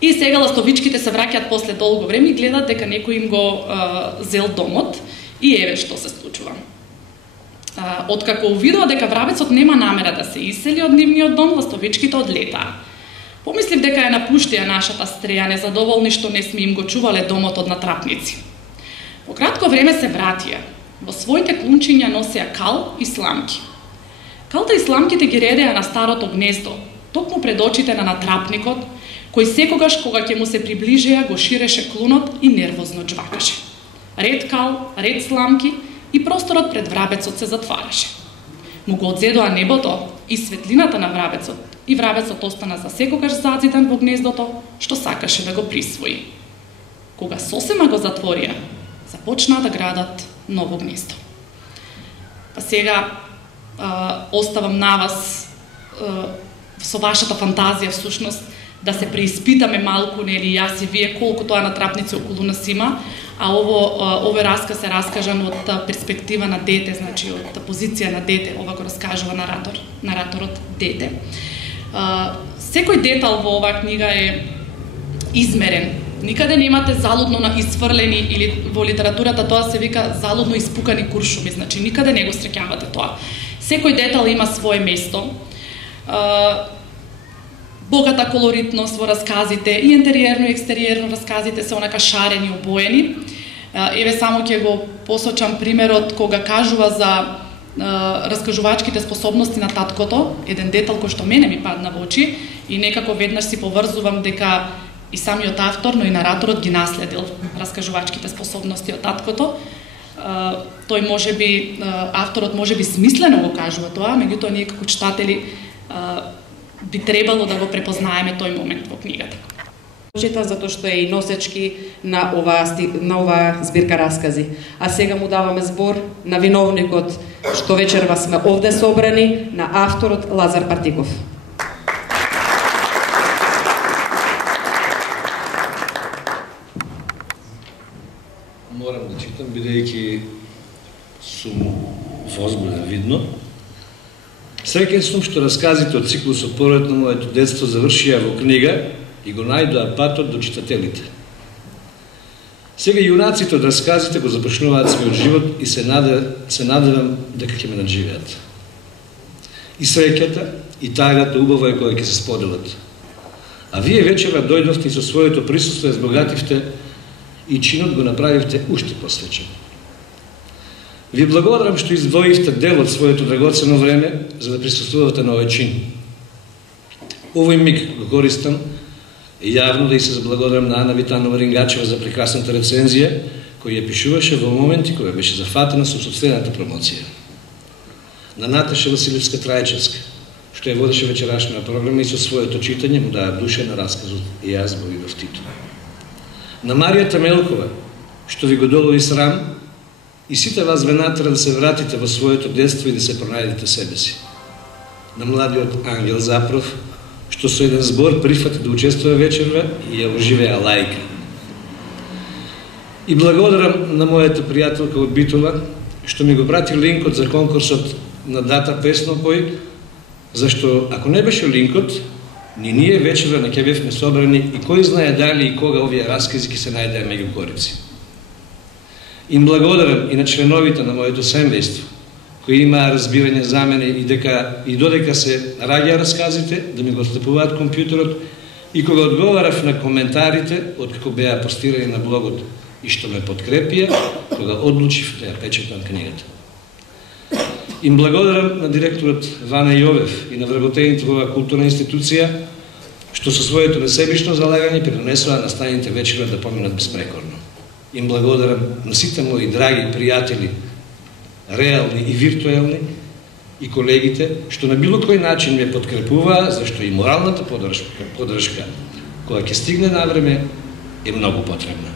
И сега ластовичките се враќаат после долго време и гледат дека некој им го зел домот и еве што се случува. Откако увидува дека врабецот нема намера да се исели од нивниот дом, ластовичките одлетаа. Помислив дека ја напуштија нашата стреја, незадоволни што не сме им го чувале домот од натрапници. По кратко време се вратија. Во своите клунчиња носеа кал и сламки. Калта и сламките ги редеа на старото гнездо, токму пред очите на натрапникот, кој секогаш кога ќе му се приближеа го ширеше клунот и нервозно џвакаше. Ред кал, ред сламки и просторот пред врабецот се затвараше. Му го одзедоа небото и светлината на врабецот и врабецот остана за секогаш зазиден во гнездото што сакаше да го присвои. Кога сосема го затворија, започнаа да градат ново гнездо. Па сега оставам на вас со вашата фантазија всушност да се преиспитаме малку, нели, јас и вие, колку тоа натрапници околу нас има, а овој расказ е раскажан од перспектива на дете, значи од позиција на дете, ова го раскажува нараторот дете. Секој детал во оваа книга е измерен. Никаде немате залудно изфрлени, или во литературата тоа се вика залудно испукани куршуми, значи никаде не го среќавате тоа. Секој детал има свое место. Богата колоритност во расказите, и интериерно и екстериерно расказите се онака шарени, обоени. Еве само ќе го посочам примерот кога кажува за раскажувачките способности на таткото, еден детал кој што мене ми падна во очи и некако веднаш си поврзувам дека и самиот автор, но и нараторот ги наследил раскажувачките способности од таткото. Тој можеби, авторот можеби смислено го кажува тоа, меѓутоа ние како читатели би требало да го препознаеме тој момент во книгата. Читам затоа што е и носечки на оваа збирка раскази. А сега му даваме збор на виновникот што вечерва сме овде собрани, на авторот Лазар Партиков. Морам да читам, бидејќи сум возбуден видно. Среќен сум што расказите од циклусот Пород на моето детство завршија во книга и го најдоа патот до читателите. Сега јунаците од расказите го започнуваат својот живот и се надевам дека ќе ме надживеат. И среќата, и тагата убаво е која ќе се споделат. А вие вечера дојдовте и со своето присуство ја збогативте и чинот го направивте уште посвечен. Ви благодарам што издвоивте дел од своето драгоцено време за да присуствувате на овој чин. Овој миг го користам и јавно да и се заблагодарам на Ана Витанова-Рингачева за прекрасната рецензија која ја пишуваше во моменти кога беше зафатена со собствената промоција. На Наташа Василевска-Трајчевска, што ја водеше вечерашната програма и со своето читање му даа душа на расказот и јас го видов Тито. На Марија Тамелкова, што ви го долови срам, и сите вас ве натера да се вратите во своето детство и да се пронајдете себе си. На младиот Ангел Запров, што со еден збор прифати да учествува вечерва и ја оживеа лајка. И благодарам на мојата пријателка од Битола, што ми го прати линкот за конкурсот на Дата Песнопој, зашто ако не беше линкот, ни ние вечерва на ќе бевме собрани и кој знае дали и кога овие раскази ќе се најдеа меѓу корици. Им благодарам и на членовите на моето семејство, кои имаа разбирање за мене и додека се раѓа расказите, да ми го отстапуваат компјутерот и кога одговарав на коментарите, откако беа постирани на блогот и што ме подкрепија, кога одлучив да ја печатам книгата. Им благодарам на директорот Вана Јовев и на вработените во оваа културна институција, што со своето несебично залагање придонесоа настаните вечера да поминат безпрекорно. Им благодарам на сите мои драги пријатели, реални и виртуелни, и колегите, што на било кој начин ме подкрепуваа, зашто и моралната поддршка, која ќе стигне на време, е многу потребна.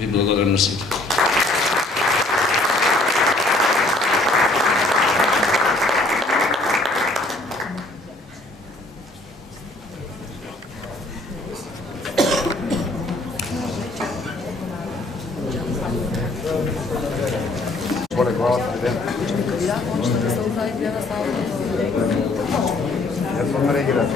Ви благодарам на сите. Я сам реагирам.